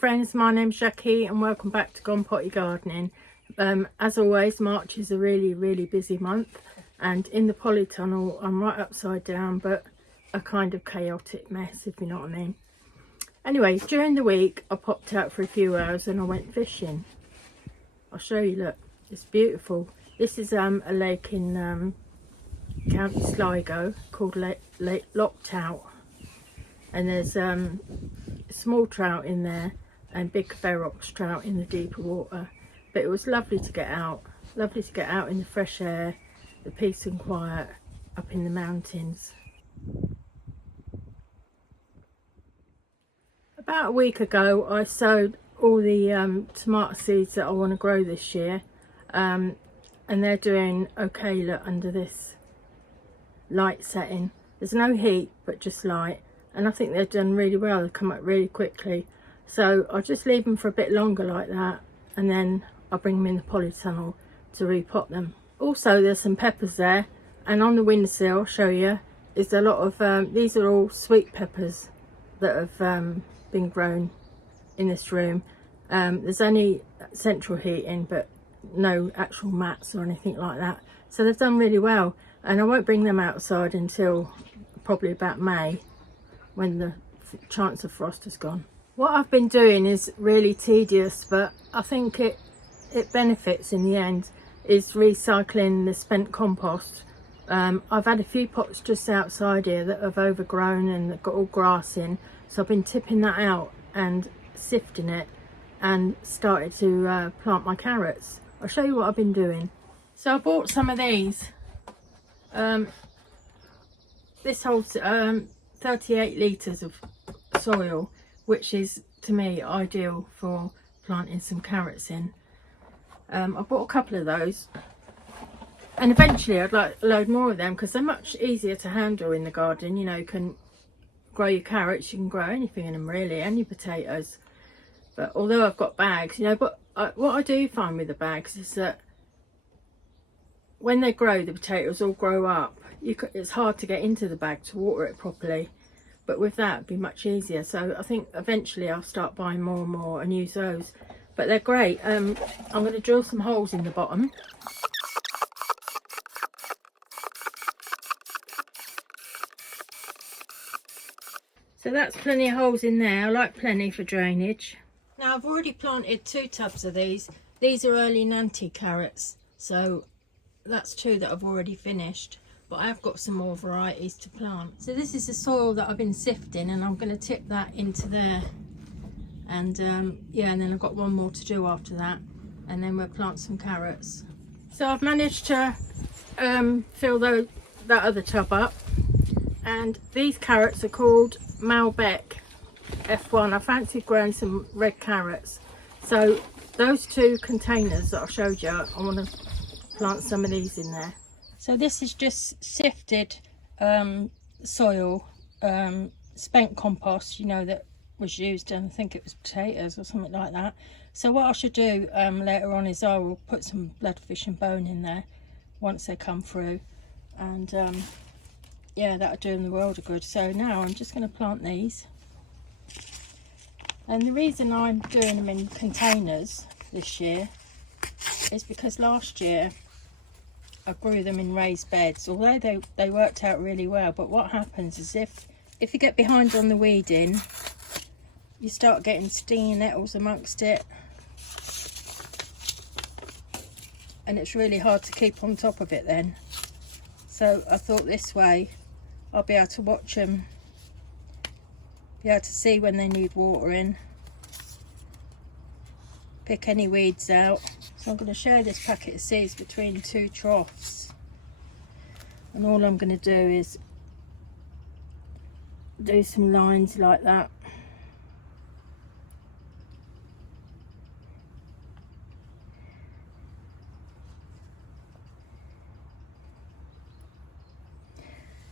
friends, my name's Jacqui and welcome back to Gone Potty Gardening. As always, March is a really busy month, and in the polytunnel I'm right upside down, but a kind of chaotic mess, if you know what I mean. Anyway, during the week I popped out for a few hours and I went fishing. I'll show you, look, it's beautiful. This is a lake in County Sligo called Lake Locktout, and there's small trout in there and big ferox trout in the deeper water. But it was lovely to get out in the fresh air, the peace and quiet up in the mountains. About a week ago I sowed all the tomato seeds that I want to grow this year, and they're doing okay, look, under this light setting. There's no heat but just light, and I think they've done really well. They've come up really quickly, so I'll just leave them for a bit longer like that, and then I'll bring them in the polytunnel to repot them. Also, there's some peppers there, and on the windowsill, I'll show you, is a lot of these are all sweet peppers that have been grown in this room. There's only central heating but no actual mats or anything like that, so they've done really well, and I won't bring them outside until probably about May, when the chance of frost has gone. What I've been doing is really tedious, but I think it benefits in the end, is recycling the spent compost. I've had a few pots just outside here that have overgrown and they've got all grass in, so I've been tipping that out and sifting it and started to plant my carrots. I'll show you what I've been doing. So I bought some of these. This holds 38 litres of soil, which is to me ideal for planting some carrots in. I bought a couple of those, and eventually I'd like a load more of them because they're much easier to handle in the garden. You know, you can grow your carrots, you can grow anything in them really, and your potatoes. But although I've got bags, you know, but what I do find with the bags is that when they grow, the potatoes all grow up. It's hard to get into the bag to water it properly, but with that it'd be much easier. So I think eventually I'll start buying more and more and use those. But they're great. I'm going to drill some holes in the bottom. So that's plenty of holes in there. I like plenty for drainage. Now I've already planted 2 tubs of these. These are Early Nantes carrots, so that's 2 that I've already finished, but I've got some more varieties to plant. So this is the soil that I've been sifting, and I'm going to tip that into there, and yeah, and then I've got one more to do after that, and then we'll plant some carrots. So I've managed to fill that other tub up, and these carrots are called Malbec F1. I fancied growing some red carrots, so those 2 containers that I showed you, I want to plant some of these in there. So this is just sifted soil, spent compost, you know, that was used, and I think it was potatoes or something like that. So what I should do later on is I will put some bloodfish and bone in there once they come through, and yeah, that'll do them the world of good. So now I'm just going to plant these, and the reason I'm doing them in containers this year is because last year I grew them in raised beds, although they worked out really well. But what happens is if you get behind on the weeding, you start getting stinging nettles amongst it, and it's really hard to keep on top of it then. So I thought this way I'll be able to watch them, be able to see when they need watering, pick any weeds out. So I'm going to share this packet of seeds between 2 troughs, and all I'm going to do is do some lines like that.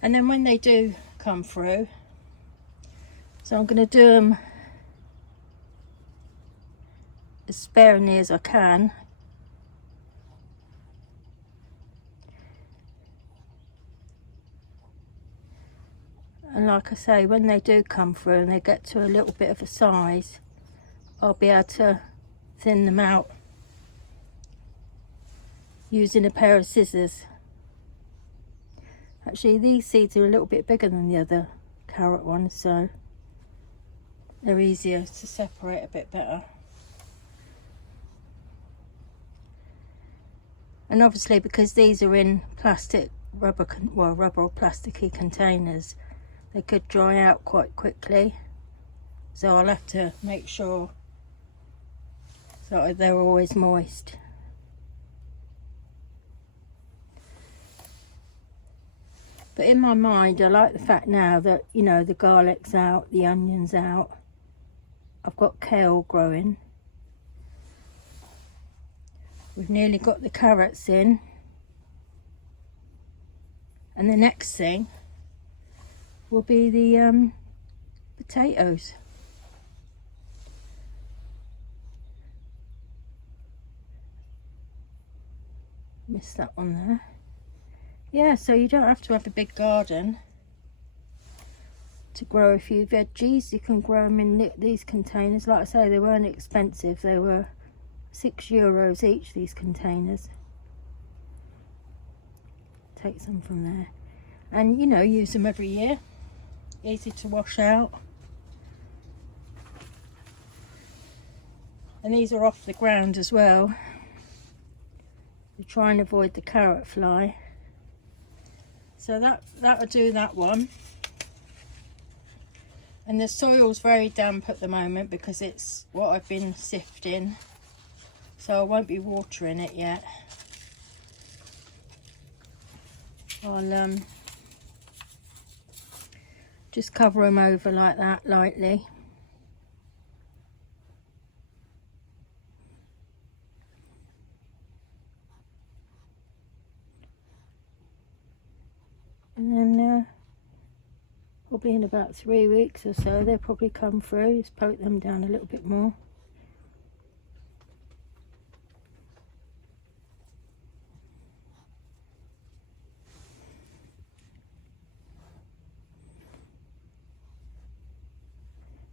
And then when they do come through, so I'm going to do them as sparingly as I can. And like I say, when they do come through and they get to a little bit of a size, I'll be able to thin them out using a pair of scissors. Actually, these seeds are a little bit bigger than the other carrot ones, so they're easier to separate a bit better. And obviously, because these are in plastic, rubber or plasticky containers, they could dry out quite quickly. So I'll have to make sure that they're always moist. But in my mind, I like the fact now that, you know, the garlic's out, the onion's out. I've got kale growing. We've nearly got the carrots in. And the next thing will be the potatoes. Missed that one there. Yeah, so you don't have to have a big garden to grow a few veggies. You can grow them in these containers. Like I say, they weren't expensive. They were €6 each, these containers. Take some from there. And, you know, use them every year. Easy to wash out. And these are off the ground as well. You try and avoid the carrot fly. So that'll do that one. And the soil's very damp at the moment because it's what I've been sifting. So I won't be watering it yet. I'll just cover them over like that lightly. And then probably in about 3 weeks or so, they'll probably come through. Just poke them down a little bit more.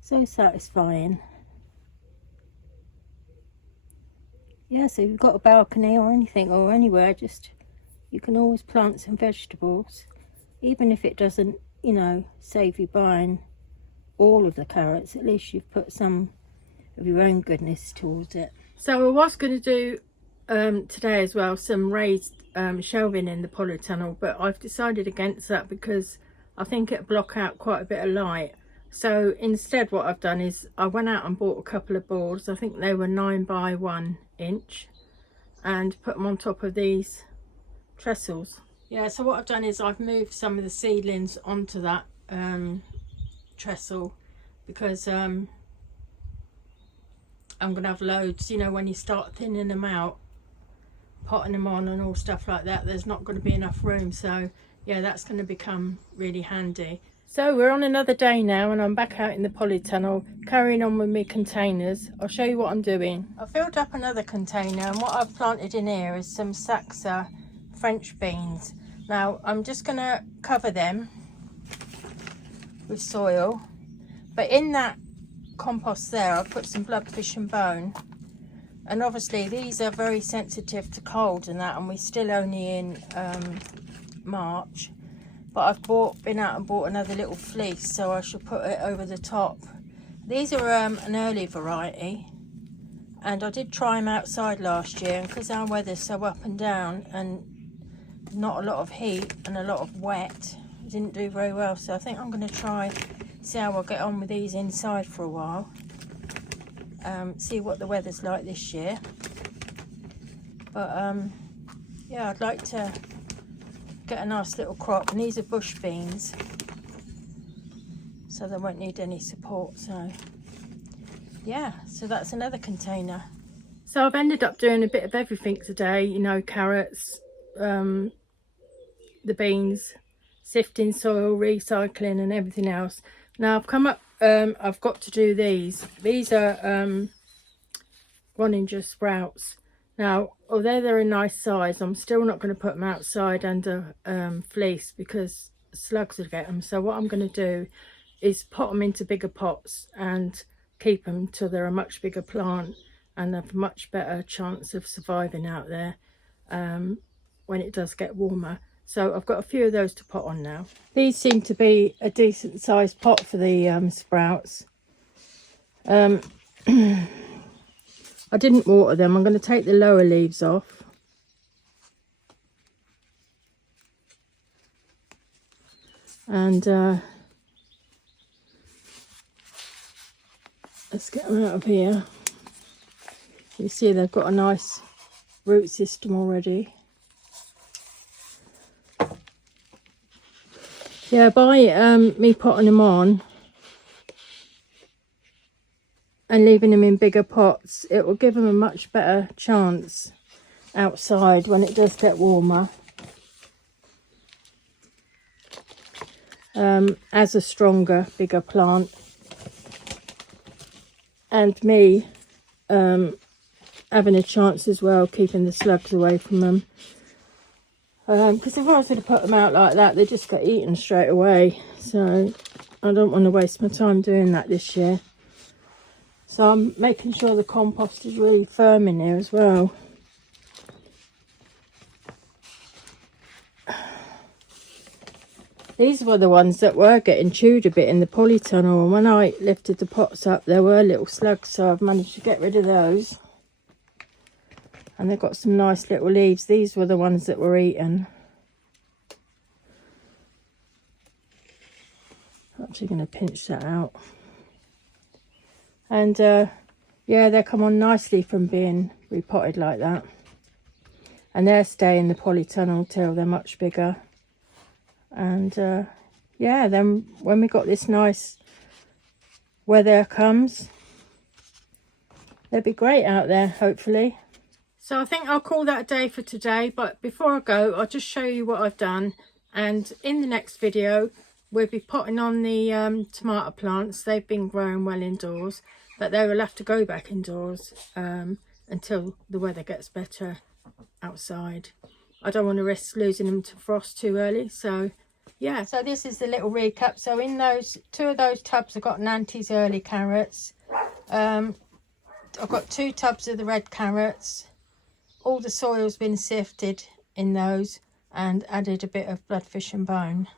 So satisfying. Yeah, so if you've got a balcony or anything or anywhere, just you can always plant some vegetables. Even if it doesn't, you know, save you buying all of the carrots, at least you've put some of your own goodness towards it. So I was going to do today as well some raised shelving in the polytunnel, but I've decided against that because I think it'll block out quite a bit of light. So instead what I've done is I went out and bought a couple of boards. I think they were 9 by 1 inch, and put them on top of these trestles. Yeah, so what I've done is I've moved some of the seedlings onto that trestle because I'm going to have loads, you know, when you start thinning them out, potting them on and all stuff like that, there's not going to be enough room. So yeah, that's going to become really handy. So we're on another day now and I'm back out in the polytunnel carrying on with my containers. I'll show you what I'm doing. I filled up another container and what I've planted in here is some Saxa French beans. Now I'm just going to cover them with soil, but in that compost there I've put some bloodfish and bone, and obviously these are very sensitive to cold and that, and we're still only in March, but I've been out and bought another little fleece, so I shall put it over the top. These are an early variety, and I did try them outside last year, and because our weather's so up and down and not a lot of heat and a lot of wet, it didn't do very well. So I think I'm going to see how I'll get on with these inside for a while, see what the weather's like this year. But yeah, I'd like to get a nice little crop, and these are bush beans, so they won't need any support. So yeah, so that's another container. So I've ended up doing a bit of everything today, you know, carrots, the beans, sifting soil, recycling and everything else. Now I've come up, I've got to do these. These are 1-inch sprouts. Now, although they're a nice size, I'm still not going to put them outside under fleece because slugs will get them. So what I'm going to do is pot them into bigger pots and keep them till they're a much bigger plant and have a much better chance of surviving out there when it does get warmer. So I've got a few of those to put on now. These seem to be a decent sized pot for the sprouts. I didn't water them. I'm going to take the lower leaves off. And let's get them out of here. You see they've got a nice root system already. Yeah, by me potting them on and leaving them in bigger pots, it will give them a much better chance outside when it does get warmer. As a stronger, bigger plant. And me having a chance as well, keeping the slugs away from them. Because if I was to put them out like that, they just got eaten straight away. So I don't want to waste my time doing that this year. So I'm making sure the compost is really firm in here as well. These were the ones that were getting chewed a bit in the polytunnel, and when I lifted the pots up there were little slugs, so I've managed to get rid of those. And they've got some nice little leaves. These were the ones that were eaten. I'm actually going to pinch that out. And yeah, they come on nicely from being repotted like that. And they'll stay in the polytunnel till they're much bigger. And yeah, then when we got this nice weather comes, they'll be great out there, hopefully. So I think I'll call that a day for today, but before I go, I'll just show you what I've done. And in the next video, we'll be potting on the tomato plants. They've been growing well indoors, but they will have to go back indoors until the weather gets better outside. I don't want to risk losing them to frost too early. So yeah, so this is the little recap. So in those two of those tubs I've got Nantes early carrots. I've got 2 tubs of the red carrots. All the soil's been sifted in those and added a bit of bloodfish and bone.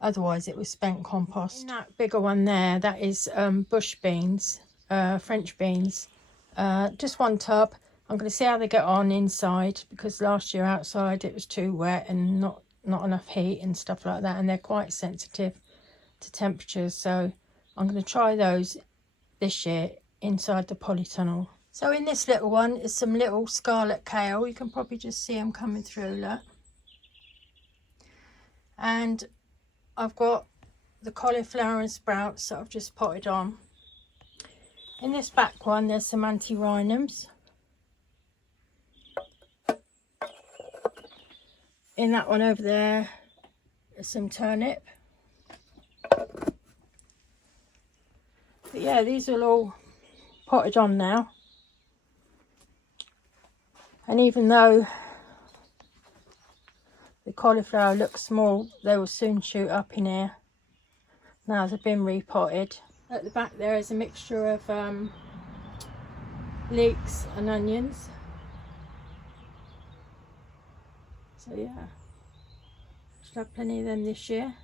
Otherwise it was spent compost. In that bigger one there, that is bush beans, French beans. Just 1 tub. I'm going to see how they get on inside, because last year outside it was too wet and not enough heat and stuff like that, and they're quite sensitive to temperatures, so I'm going to try those this year inside the polytunnel. So in this little one is some little scarlet kale. You can probably just see them coming through, look. And I've got the cauliflower and sprouts that I've just potted on. In this back one there's some antirrhinums. In that one over there is some turnip. But yeah, these are all potted on now. And even though the cauliflower looks small, they will soon shoot up in here now they've been repotted. At the back there is a mixture of leeks and onions. So yeah, should have plenty of them this year.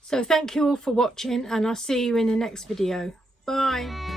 So thank you all for watching, and I'll see you in the next video. Bye.